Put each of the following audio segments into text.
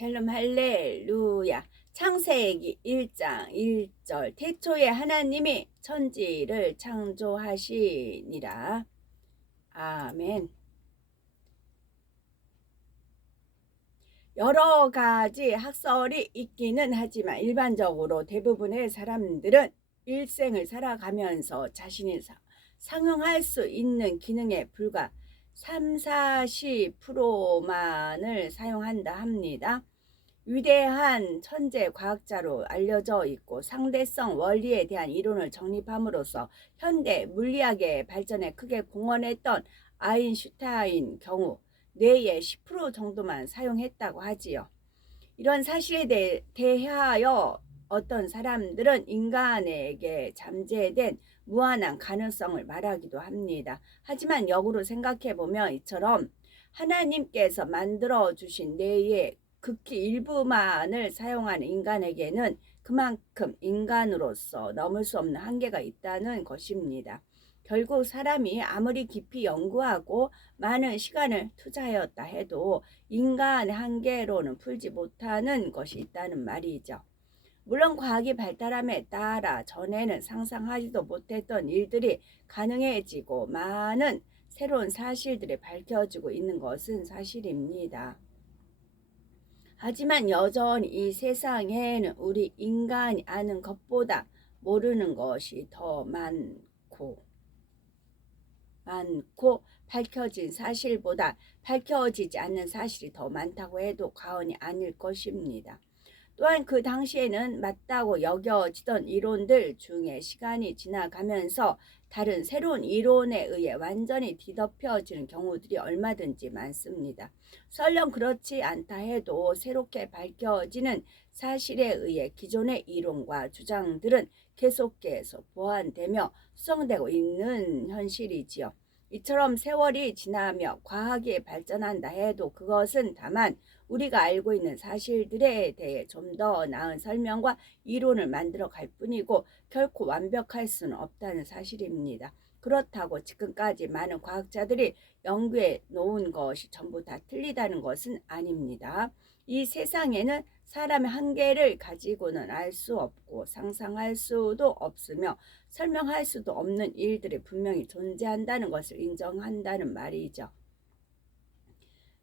샬롬 할렐루야. 창세기 1장 1절 태초에 하나님이 천지를 창조하시니라. 아멘. 여러 가지 학설이 있기는 하지만 일반적으로 대부분의 사람들은 일생을 살아가면서 자신이 상응할 수 있는 기능에 불과 30-40%만을 사용한다 합니다. 위대한 천재 과학자로 알려져 있고 상대성 원리에 대한 이론을 정립함으로써 현대 물리학의 발전에 크게 공헌했던 아인슈타인 경우 뇌의 10% 정도만 사용했다고 하지요. 이런 사실에 대하여 어떤 사람들은 인간에게 잠재된 무한한 가능성을 말하기도 합니다. 하지만 역으로 생각해보면 이처럼 하나님께서 만들어주신 뇌의 극히 일부만을 사용하는 인간에게는 그만큼 인간으로서 넘을 수 없는 한계가 있다는 것입니다. 결국 사람이 아무리 깊이 연구하고 많은 시간을 투자하였다 해도 인간의 한계로는 풀지 못하는 것이 있다는 말이죠. 물론 과학이 발달함에 따라 전에는 상상하지도 못했던 일들이 가능해지고 많은 새로운 사실들이 밝혀지고 있는 것은 사실입니다. 하지만 여전히 이 세상에는 우리 인간이 아는 것보다 모르는 것이 더 많고 밝혀진 사실보다 밝혀지지 않는 사실이 더 많다고 해도 과언이 아닐 것입니다. 또한 그 당시에는 맞다고 여겨지던 이론들 중에 시간이 지나가면서 다른 새로운 이론에 의해 완전히 뒤덮여지는 경우들이 얼마든지 많습니다. 설령 그렇지 않다 해도 새롭게 밝혀지는 사실에 의해 기존의 이론과 주장들은 계속해서 보완되며 수정되고 있는 현실이지요. 이처럼 세월이 지나며 과학이 발전한다 해도 그것은 다만 우리가 알고 있는 사실들에 대해 좀 더 나은 설명과 이론을 만들어 갈 뿐이고 결코 완벽할 수는 없다는 사실입니다. 그렇다고 지금까지 많은 과학자들이 연구해 놓은 것이 전부 다 틀리다는 것은 아닙니다. 이 세상에는 사람의 한계를 가지고는 알 수 없고 상상할 수도 없으며 설명할 수도 없는 일들이 분명히 존재한다는 것을 인정한다는 말이죠.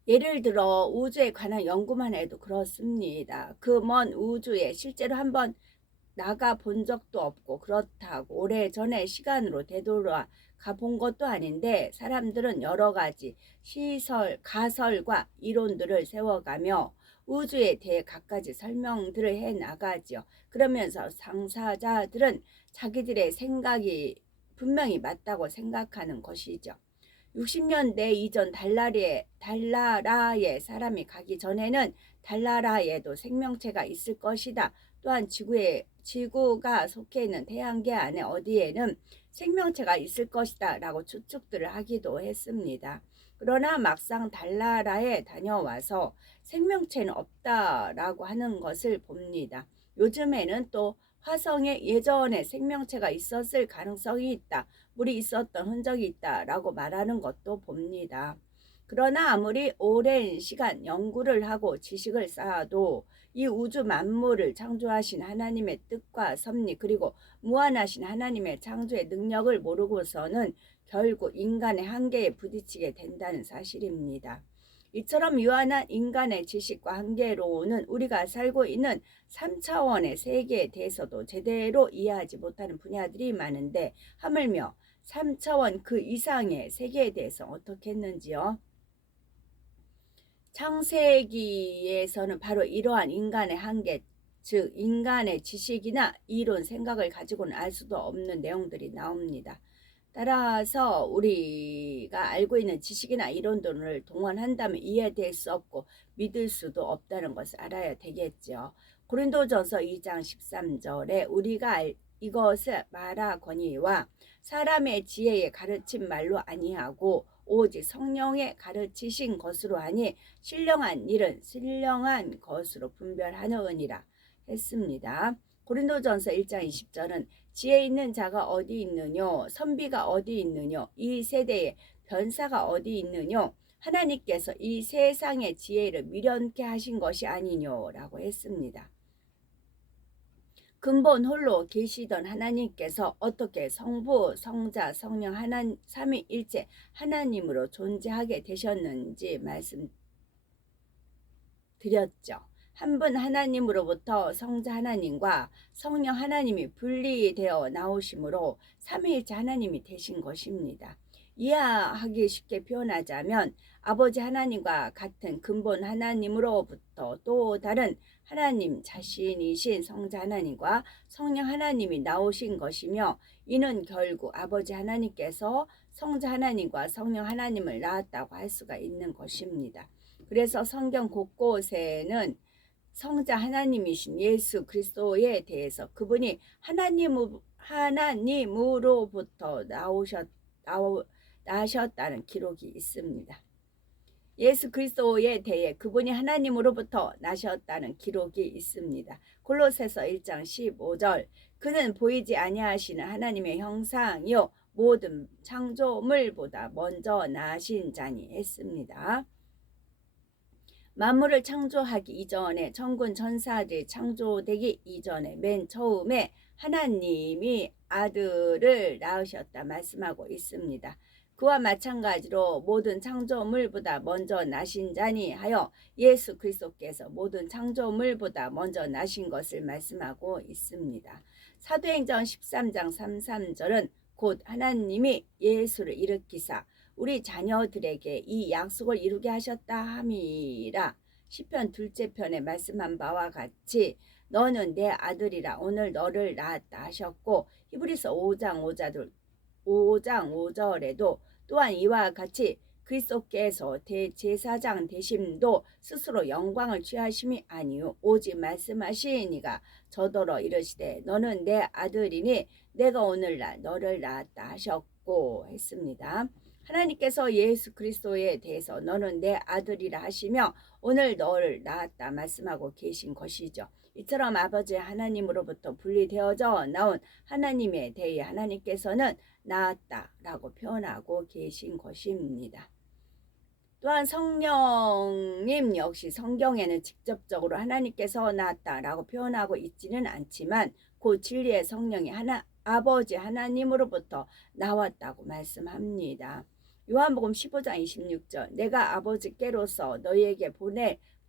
예를 들어 우주에 관한 연구만 해도 그렇습니다. 그 먼 우주에 실제로 한번 나가 본 적도 없고 그렇다고 오래전의 시간으로 되돌아 가본 것도 아닌데 사람들은 여러 가지 가설과 이론들을 세워가며 우주에 대해 갖가지 설명들을 해 나가지요. 그러면서 당사자들은 자기들의 생각이 분명히 맞다고 생각하는 것이죠. 60년대 이전 달나라에 사람이 가기 전에는 달나라에도 생명체가 있을 것이다. 또한 지구가 속해 있는 태양계 안에 어디에는 생명체가 있을 것이다 라고 추측들을 하기도 했습니다. 그러나 막상 달나라에 다녀와서 생명체는 없다라고 하는 것을 봅니다. 요즘에는 또 화성에 예전에 생명체가 있었을 가능성이 있다. 물이 있었던 흔적이 있다라고 말하는 것도 봅니다. 그러나 아무리 오랜 시간 연구를 하고 지식을 쌓아도 이 우주 만물을 창조하신 하나님의 뜻과 섭리 그리고 무한하신 하나님의 창조의 능력을 모르고서는 결국 인간의 한계에 부딪히게 된다는 사실입니다. 이처럼 유한한 인간의 지식과 한계로는 우리가 살고 있는 3차원의 세계에 대해서도 제대로 이해하지 못하는 분야들이 많은데 하물며 3차원 그 이상의 세계에 대해서 어떻게 했는지요? 창세기에서는 바로 이러한 인간의 한계, 즉 인간의 지식이나 이론, 생각을 가지고는 알 수도 없는 내용들이 나옵니다. 따라서 우리가 알고 있는 지식이나 이론들을 동원한다면 이해될 수 없고 믿을 수도 없다는 것을 알아야 되겠죠. 고린도전서 2장 13절에 우리가 이것을 말하거니와 사람의 지혜에 가르친 말로 아니하고 오직 성령의 가르치신 것으로 하니 신령한 일은 신령한 것으로 분별하느니라 했습니다. 고린도전서 1장 20절은 지혜 있는 자가 어디 있느뇨? 선비가 어디 있느뇨? 이 세대에 변사가 어디 있느뇨? 하나님께서 이 세상의 지혜를 미련케 하신 것이 아니뇨라고 했습니다. 근본 홀로 계시던 하나님께서 어떻게 성부, 성자, 성령 삼위일체 하나님으로 존재하게 되셨는지 말씀드렸죠. 한 분 하나님으로부터 성자 하나님과 성령 하나님이 분리되어 나오심으로 삼위일체 하나님이 되신 것입니다. 이해하기 쉽게 표현하자면 아버지 하나님과 같은 근본 하나님으로부터 또 다른 하나님 자신이신 성자 하나님과 성령 하나님이 나오신 것이며, 이는 결국 아버지 하나님께서 성자 하나님과 성령 하나님을 낳았다고 할 수가 있는 것입니다. 그래서 성경 곳곳에는 성자 하나님이신 예수 그리스도에 대해서 그분이 하나님으로부터 나셨다는 기록이 있습니다. 예수 그리스도에 대해 그분이 하나님으로부터 나셨다는 기록이 있습니다. 골로새서 1장 15절, 그는 보이지 아니하시는 하나님의 형상이요 모든 창조물보다 먼저 나신 자니 했습니다. 만물을 창조하기 이전에, 천군 천사들이 창조되기 이전에 맨 처음에 하나님이 아들을 낳으셨다 말씀하고 있습니다. 그와 마찬가지로 모든 창조물보다 먼저 나신 자니 하여 예수 그리스도께서 모든 창조물보다 먼저 나신 것을 말씀하고 있습니다. 사도행전 13장 33절은 곧 하나님이 예수를 일으키사 우리 자녀들에게 이 약속을 이루게 하셨다 함이라. 시편 2째 편에 말씀한 바와 같이 너는 내 아들이라 오늘 너를 낳았다 하셨고, 히브리서 5장 5절에도 또한 이와 같이 그리스도께서 대제사장 되심도 스스로 영광을 취하심이 아니요 오직 말씀하시니가 저더러 이르시되 너는 내 아들이니 내가 오늘날 너를 낳았다 하셨고 했습니다. 하나님께서 예수 그리스도에 대해서 너는 내 아들이라 하시며 오늘 너를 낳았다 말씀하고 계신 것이죠. 이처럼 아버지 하나님으로부터 분리되어져 나온 하나님에 대해 하나님께서는 낳았다라고 표현하고 계신 것입니다. 또한 성령님 역시 성경에는 직접적으로 하나님께서 낳았다라고 표현하고 있지는 않지만 그 진리의 성령이 아버지 하나님으로부터 나왔다고 말씀합니다. 요한복음 15장 26절, 내가 아버지께로서 너희에게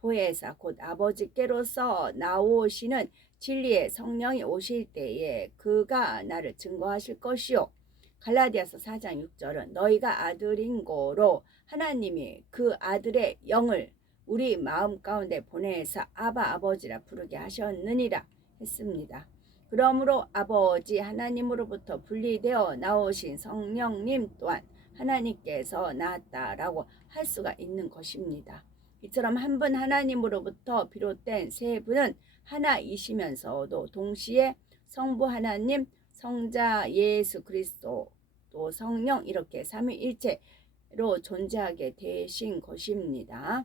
보혜사 곧 아버지께로서 나오시는 진리의 성령이 오실 때에 그가 나를 증거하실 것이요. 갈라디아서 4장 6절은 너희가 아들인 거로 하나님이 그 아들의 영을 우리 마음 가운데 보내사 아바 아버지라 부르게 하셨느니라 했습니다. 그러므로 아버지 하나님으로부터 분리되어 나오신 성령님 또한 하나님께서 낳았다라고 할 수가 있는 것입니다. 이처럼 한 분 하나님으로부터 비롯된 세 분은 하나이시면서도 동시에 성부 하나님, 성자 예수 그리스도, 또 성령 이렇게 삼위일체로 존재하게 되신 것입니다.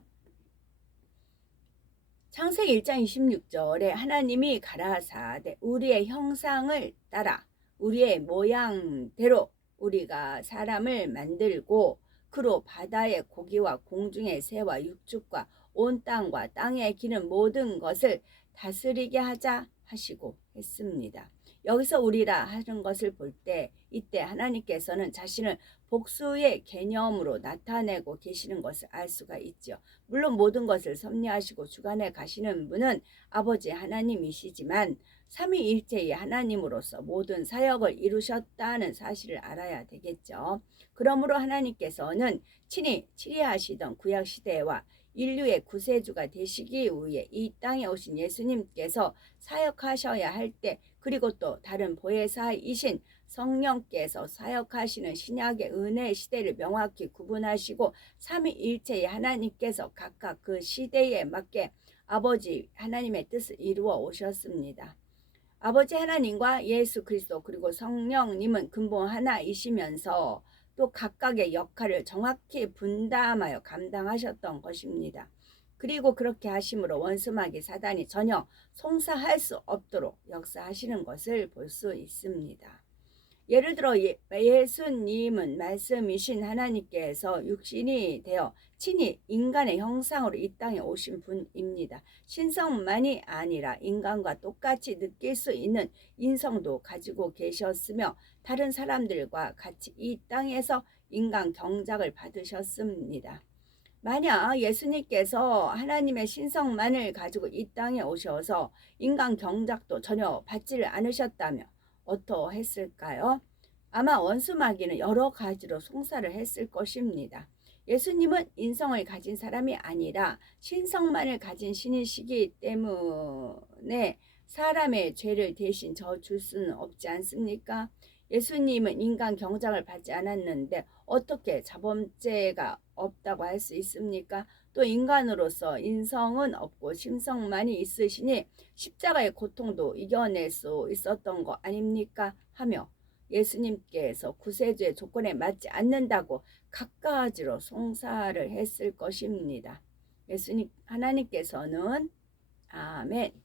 창세기 1장 26절에 하나님이 가라사대 우리의 형상을 따라 우리의 모양대로 우리가 사람을 만들고 그로 바다의 고기와 공중의 새와 육축과 온 땅과 땅에 기는 모든 것을 다스리게 하자 하시고 했습니다. 여기서 우리라 하는 것을 볼 때 이때 하나님께서는 자신을 복수의 개념으로 나타내고 계시는 것을 알 수가 있죠. 물론 모든 것을 섭리하시고 주관해 가시는 분은 아버지 하나님이시지만 삼위일체의 하나님으로서 모든 사역을 이루셨다는 사실을 알아야 되겠죠. 그러므로 하나님께서는 친히 치리하시던 구약시대와 인류의 구세주가 되시기 위해 이 땅에 오신 예수님께서 사역하셔야 할 때, 그리고 또 다른 보혜사이신 성령께서 사역하시는 신약의 은혜의 시대를 명확히 구분하시고 삼위일체의 하나님께서 각각 그 시대에 맞게 아버지 하나님의 뜻을 이루어 오셨습니다. 아버지 하나님과 예수 그리스도 그리고 성령님은 근본 하나이시면서 또 각각의 역할을 정확히 분담하여 감당하셨던 것입니다. 그리고 그렇게 하심으로 원수마귀 사단이 전혀 송사할 수 없도록 역사하시는 것을 볼 수 있습니다. 예를 들어 예수님은 말씀이신 하나님께서 육신이 되어 친히 인간의 형상으로 이 땅에 오신 분입니다. 신성만이 아니라 인간과 똑같이 느낄 수 있는 인성도 가지고 계셨으며 다른 사람들과 같이 이 땅에서 인간 경작을 받으셨습니다. 만약 예수님께서 하나님의 신성만을 가지고 이 땅에 오셔서 인간 경작도 전혀 받지를 않으셨다면 어떠했을까요? 아마 원수마귀는 여러 가지로 송사를 했을 것입니다. 예수님은 인성을 가진 사람이 아니라 신성만을 가진 신이시기 때문에 사람의 죄를 대신 져줄 수는 없지 않습니까? 예수님은 인간 경작을 받지 않았는데 어떻게 자범죄가 없다고 할 수 있습니까? 또 인간으로서 인성은 없고 심성만이 있으시니 십자가의 고통도 이겨낼 수 있었던 거 아닙니까? 하며 예수님께서 구세주의 조건에 맞지 않는다고 갖가지로 송사를 했을 것입니다. 예수님 하나님께서는 아멘.